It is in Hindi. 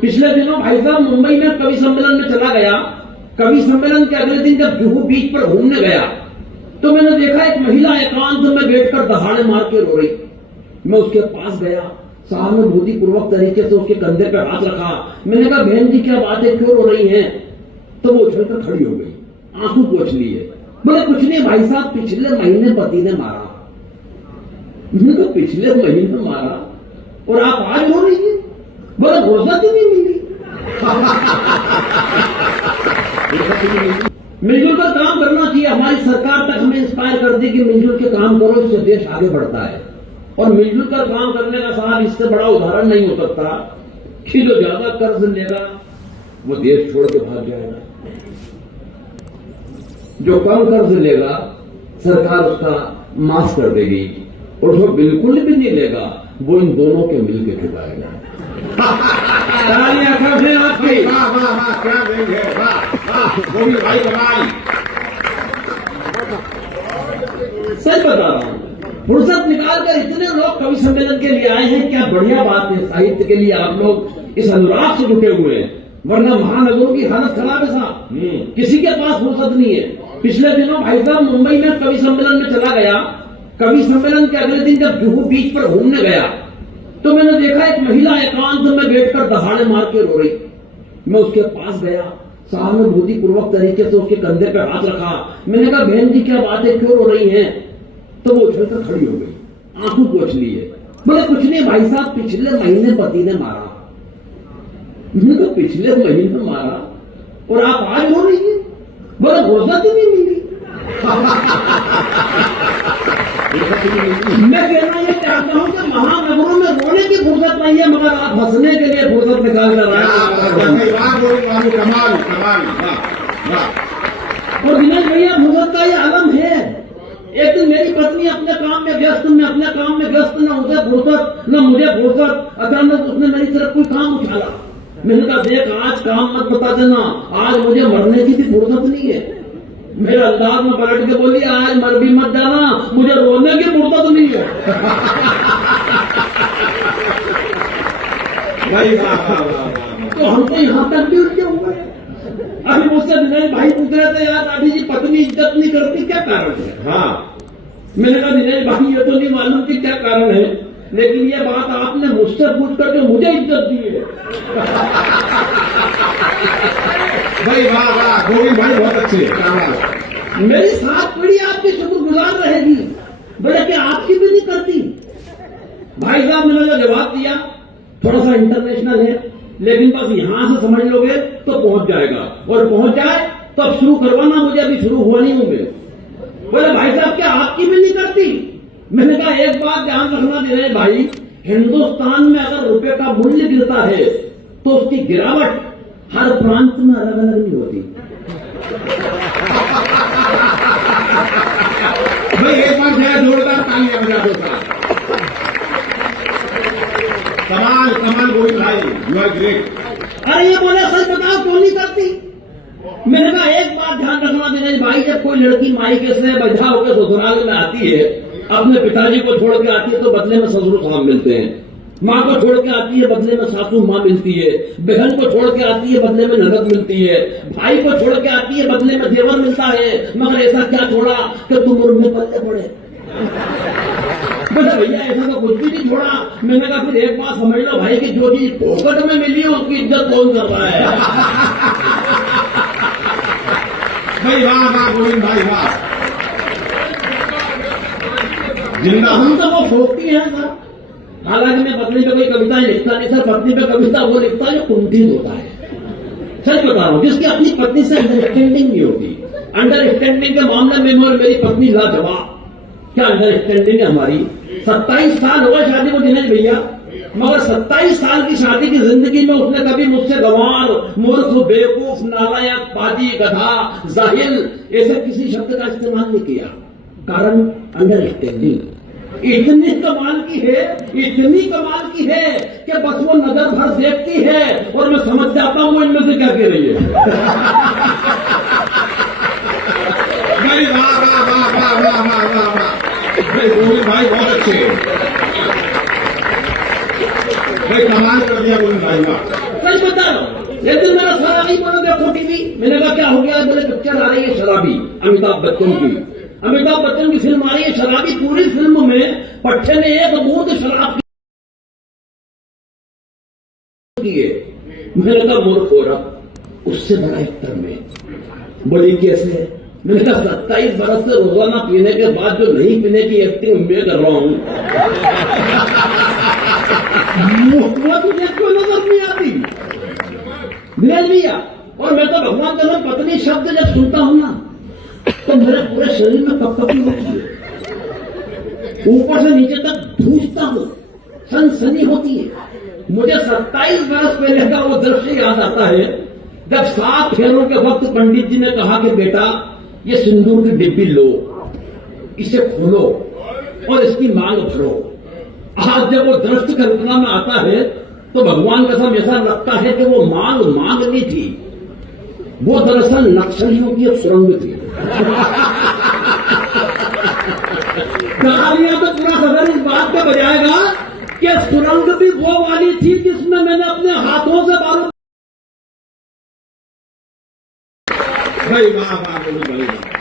पिछले दिनों भाई साहब मुंबई में कवि सम्मेलन में चला गया। कवि सम्मेलन के अगले दिन जब जुहू बीच पर घूमने गया तो मैंने देखा एक महिला एकांत में बैठकर दहाड़े मार के रो रही। मैं उसके पास गया, सहानुभूति पूर्वक तरीके से उसके कंधे पर हाथ रखा। मैंने कहा बहन जी क्या बात है, क्यों रो रही हैं? तो वो उछलकर खड़ी हो गई, आंसू पोंछ लिए। बोले कुछ नहीं भाई साहब, पिछले महीने पति ने मारा। मैंने कहा पिछले महीने मारा और आप आज रो रही हैं? बोले फुर्सत ही नहीं मिली। मिलजुल कर काम करना चाहिए। हमारी सरकार तक हमें इंस्पायर कर दी कि मिलजुल के काम करो, इससे देश आगे बढ़ता है। और मिलजुल कर काम करने का साहब इससे बड़ा उदाहरण नहीं हो सकता कि जो ज्यादा कर्ज लेगा वो देश छोड़ के भाग जाएगा, जो कम कर्ज लेगा सरकार उसका माफ कर देगी, और जो बिल्कुल भी नहीं लेगा वो इन दोनों के मिलकर चुकाएगा। तालियां कर दें आपकी। वाह वाह वाह, क्या देंगे, वाह वाह, गोविंद भाई कमाल। सच बता रहा हूं, फुर्सत निकालकर इतने लोग कवि सम्मेलन के लिए आए हैं, क्या बढ़िया बात है। साहित्य के लिए आप लोग इस अनुराग से जुटे हुए हैं, वरना महानगरों की हालत खराब है साहब, किसी के पास फुर्सत नहीं है। पिछले दिनों भाई साहब मुंबई में कवि सम्मेलन में चला गया। कवि सम्मेलन के अगले दिन जब जुहू बीच पर घूमने गया तो मैंने देखा एक महिला एकांत में बैठकर दहाड़े मार के रो रही। मैं उसके पास गया, सहानुभूति पूर्वक तरीके से उसके कंधे पर हाथ रखा। मैंने कहा बहन जी क्या बात है, क्यों रो रही हैं? तो वो उछलकर खड़ी हो गई, आंसू पोंछ लिए। बोले कुछ नहीं भाई साहब, पिछले महीने पति ने मारा। मैंने कहा पिछले महीने मारा और आप आज रो रही हैं? बोले फुर्सत ही नहीं मिली। मैं कहना ये चाहता हूं कि महानगरों में रोने की फुर्सत नहीं है, मगर आप हंसने के लिए फुर्सत निकाल कर रहे हैं। कमाल कमाल। और दिनेश भैया फुर्सत का ये आलम है। एक दिन मेरी पत्नी अपने काम में व्यस्त, मैं अपने काम में व्यस्त, न उसे फुर्सत न मुझे फुर्सत। अचानक उसने मेरी तरफ कोई काम उछाला। मैंने कहा देख आज काम मत बता देना, आज मुझे मरने की भी फुर्सत नहीं है। मेरे अंदाज में पलट के बोली आज मर भी मत जाना, मुझे रोने की फुर्सत नहीं है। तो हमको यहाँ तक भी उनके हुए। अभी मुझसे दिनेश भाई पूछ रहे थे यार दादी जी पत्नी इज्जत नहीं करती, क्या कारण है? हाँ, मैंने कहा दिनेश भाई ये तो नहीं मालूम कि क्या कारण है, लेकिन ये बात आपने मुझसे पूछकर जो मुझे इज्जत दी है। भाई वाह वाह, गोविंद भाई बहुत अच्छे। मेरी 7 पीढ़ी आपकी शुक्रगुजार रहेगी। बोले कि आपकी भी नहीं करती। भाई साहब मैंने जो जवाब दिया थोड़ा सा इंटरनेशनल है, लेकिन बस यहां से समझ लोगे तो पहुंच जाएगा, और पहुंच जाए तो अब शुरू करवाना, मुझे अभी शुरू हुआ नहीं होंगे। बोले भाई साहब क्या आपकी भी नहीं करती? मैंने कहा एक बात ध्यान रखना दे रहे भाई, हिंदुस्तान में अगर रुपए का मूल्य गिरता है तो उसकी गिरावट हर प्रांत में अलग अलग नहीं होती। भाई एक बार जरा जोरदार तालियां बजा दो साहब। कमाल कमाल गोविंद भाई, यू आर ग्रेट। अरे ये बोले सच बताओ क्यों नहीं करती? मैंने कहा एक बात ध्यान रखना दिनेश भाई, जब कोई लड़की मायके से बजा होकर ससुराल में आती है, अपने पिताजी को छोड़ के आती है तो बदले में ससुर साहब मिलते हैं। माँ को छोड़ के आती है बदले में सासू माँ मिलती है। बहन को छोड़ के आती है बदले में ननद मिलती है। भाई को छोड़ के आती है बदले में देवर मिलता है। मगर ऐसा क्या छोड़ा कि तुम उनमें पल्ले पड़े? बोले भैया ऐसा तो कुछ भी नहीं छोड़ा। मैंने कहा फिर एक बात समझ लो भाई कि जो चीज फोकट में मिली है उसकी इज्जत कौन कर रहा है? भाई वाह वाह गोविंद भाई वाह, जिंदा हम तो वो फोकती है सर। हालांकि मैं पत्नी पे कोई कविता लिखता नहीं सर, पत्नी पे कविता वो लिखता है जो कुंठित होता है। सच बता रहा हूँ, जिसकी अपनी पत्नी से अंडरस्टैंडिंग नहीं होती। अंडरस्टैंडिंग के मामले में और मेरी पत्नी लाजवाब। क्या अंडरस्टैंडिंग है हमारी। 27 साल हो गए शादी को दिनेश भैया, मगर 27 साल की शादी की जिंदगी में उसने कभी मुझसे गंवार, मूर्ख, बेवकूफ, नालायक, पाजी, गधा, जाहिल ऐसे किसी शब्द का इस्तेमाल नहीं किया। कारण अंडरस्टैंडिंग इतनी कमाल की है, इतनी कमाल की है कि बस वो नजर भर देखती है और मैं समझ जाता हूं इनमें से क्या कह रही है। भाई वाह वाह वाह वाह वाह वाह वाह वाह, भाई गोविंद भाई बहुत अच्छे, भाई कमाल कर दिया गोविंद भाई वाह। सच एक दिन मेरा सारा नहीं बोला देखो टीवी, मैंने कहा क्या हो गया? बोले पिक्चर आ रही है शराबी, अमिताभ बच्चन की। अमिताभ बच्चन की फिल्म आ रही है शराबी। पूरी फिल्म में पट्टे ने एक बूंद शराब की है। मैंने कहा मूर्ख हो रहा, उससे बड़ा एक्टर में। बोली कैसे? मैंने कहा 27 बरस से रोजाना पीने के बाद जो नहीं पीने की एक्टिंग मैं कर रहा हूं वो तुझे क्यों नजर नहीं आती? धीरज भैया, और मैं तो भगवान का नाम पत्नी शब्द जब सुनता हूं ना तो मेरे पूरे शरीर में कपकपी होती है, ऊपर से नीचे तक धूसता हूं, सनसनी होती है। मुझे 27 बरस पहले का वो दृश्य याद आता है जब 7 फेरों के वक्त पंडित जी ने कहा कि बेटा ये सिंदूर की डिब्बी लो, इसे खोलो और इसकी मांग भरो। आज जब वो दृश्य कल्पना में आता है तो भगवान कसम ऐसा लगता है कि वो मांग नहीं थी, वो दरअसल नक्सलियों की एक सुरंग थी। कहानियां तो पूरा सदन इस बात पे बजाएगा कि सुरंग भी वो वाली थी जिसमें मैंने अपने हाथों से बारूद। भाई वाह वाह, भाई वाह।